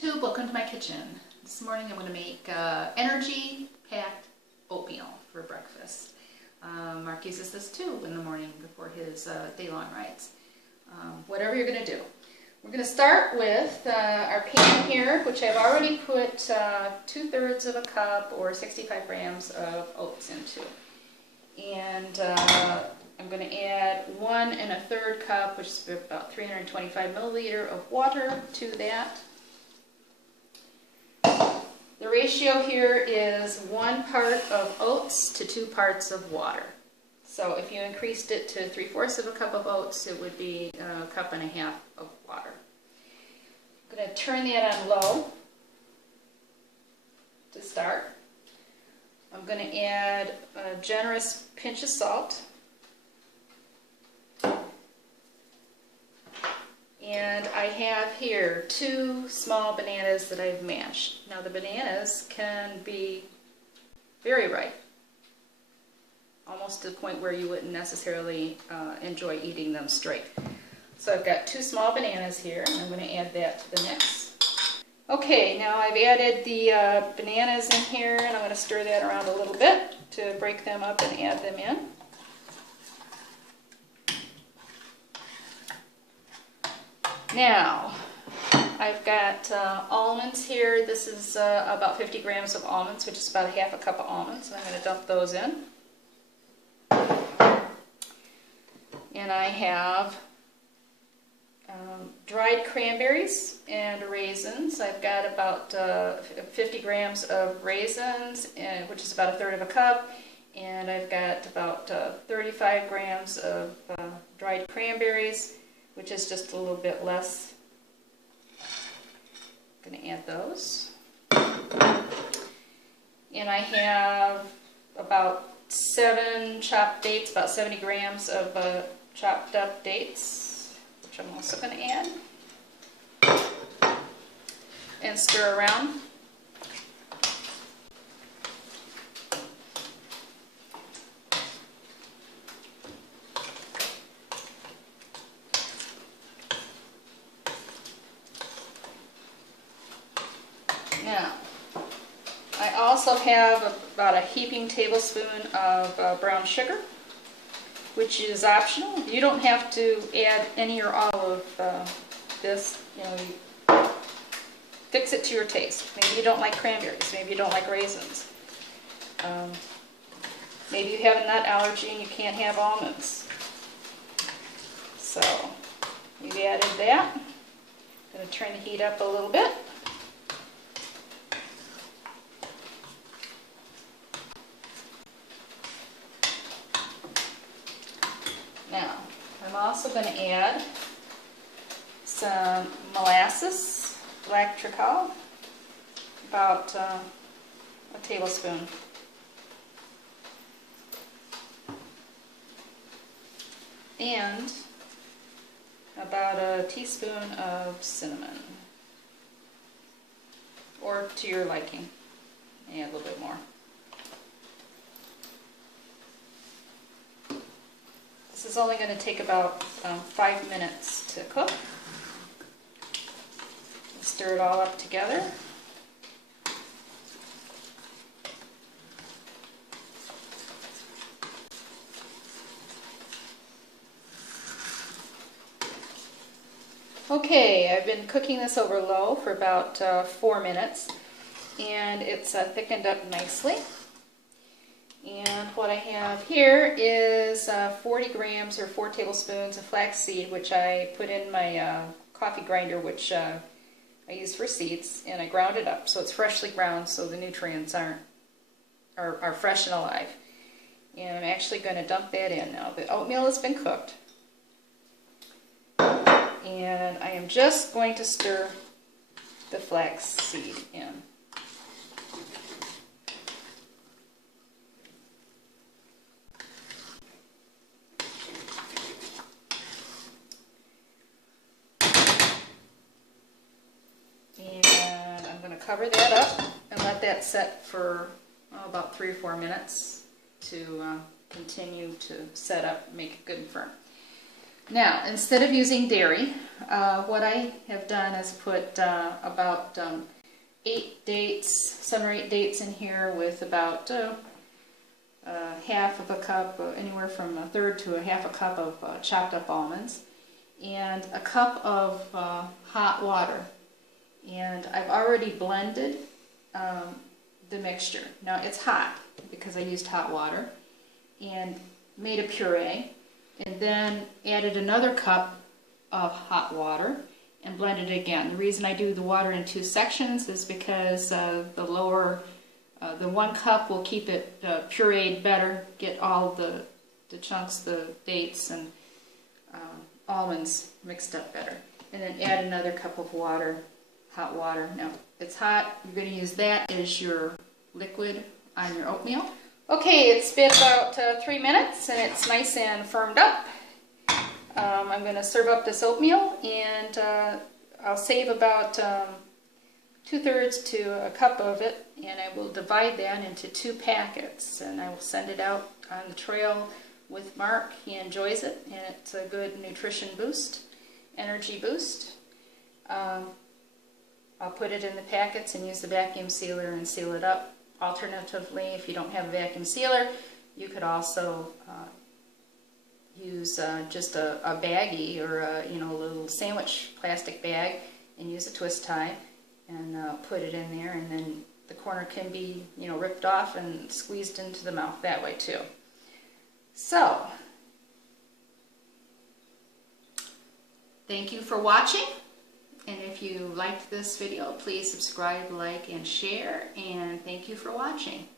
Welcome to my kitchen. This morning I'm going to make energy-packed oatmeal for breakfast. Mark uses this too in the morning before his day-long rides. Whatever you're going to do. We're going to start with our pan here, which I've already put 2/3 of a cup or 65 grams of oats into. And I'm going to add 1 1/3 cup, which is about 325 milliliter of water to that. The ratio here is 1 part of oats to 2 parts of water. So if you increased it to 3/4 of a cup of oats, it would be 1.5 cups of water. I'm going to turn that on low to start. I'm going to add a generous pinch of salt. And I have here 2 small bananas that I've mashed. Now the bananas can be very ripe, almost to the point where you wouldn't necessarily enjoy eating them straight. So I've got 2 small bananas here, and I'm going to add that to the mix. Okay, now I've added the bananas in here, and I'm going to stir that around a little bit to break them up and add them in. Now, I've got almonds here. This is about 50 grams of almonds, which is about 1/2 cup of almonds. I'm going to dump those in. And I have dried cranberries and raisins. I've got about 50 grams of raisins, which is about 1/3 of a cup. And I've got about 35 grams of dried cranberries, which is just a little bit less. I'm going to add those. And I have about 7 chopped dates, about 70 grams of chopped up dates, which I'm also going to add. And stir around. Now, I also have about a heaping tablespoon of brown sugar, which is optional. You don't have to add any or all of this. You know, you fix it to your taste. Maybe you don't like cranberries. Maybe you don't like raisins. Maybe you have a nut allergy and you can't have almonds. So, you've added that. I'm going to turn the heat up a little bit. Now, I'm also going to add some molasses, black tricol, about a tablespoon. And about a teaspoon of cinnamon, or to your liking. Add a little bit more. This is only going to take about 5 minutes to cook. Stir it all up together. Okay, I've been cooking this over low for about 4 minutes, and it's thickened up nicely. And what I have here is 40 grams or 4 tablespoons of flaxseed, which I put in my coffee grinder, which I use for seeds, and I ground it up. So it's freshly ground, so the nutrients are fresh and alive. And I'm actually going to dump that in now. The oatmeal has been cooked. And I am just going to stir the flaxseed in. And I'm going to cover that up and let that set for about 3 or 4 minutes to continue to set up, make it good and firm. Now, instead of using dairy, what I have done is put about 7 or 8 dates in here with about half of a cup, anywhere from a third to a half a cup of chopped up almonds, and a cup of hot water. And I've already blended the mixture. Now it's hot because I used hot water, and made a puree, and then added another cup of hot water and blended it again. The reason I do the water in 2 sections is because the 1 cup will keep it pureed better, get all the chunks, the dates and almonds mixed up better. And then add another cup of water, hot water. Now, it's hot. You're going to use that as your liquid on your oatmeal. Okay, it's been about 3 minutes and it's nice and firmed up. I'm going to serve up this oatmeal, and I'll save about 2/3 to a cup of it, and I will divide that into 2 packets, and I will send it out on the trail with Mark. He enjoys it, and it's a good nutrition boost, energy boost. I'll put it in the packets and use the vacuum sealer and seal it up. Alternatively, if you don't have a vacuum sealer, you could also use just a baggie or a little sandwich plastic bag and use a twist tie and put it in there, and then the corner can be ripped off and squeezed into the mouth that way too. So, thank you for watching, and if you liked this video, please subscribe, like, and share, and thank you for watching.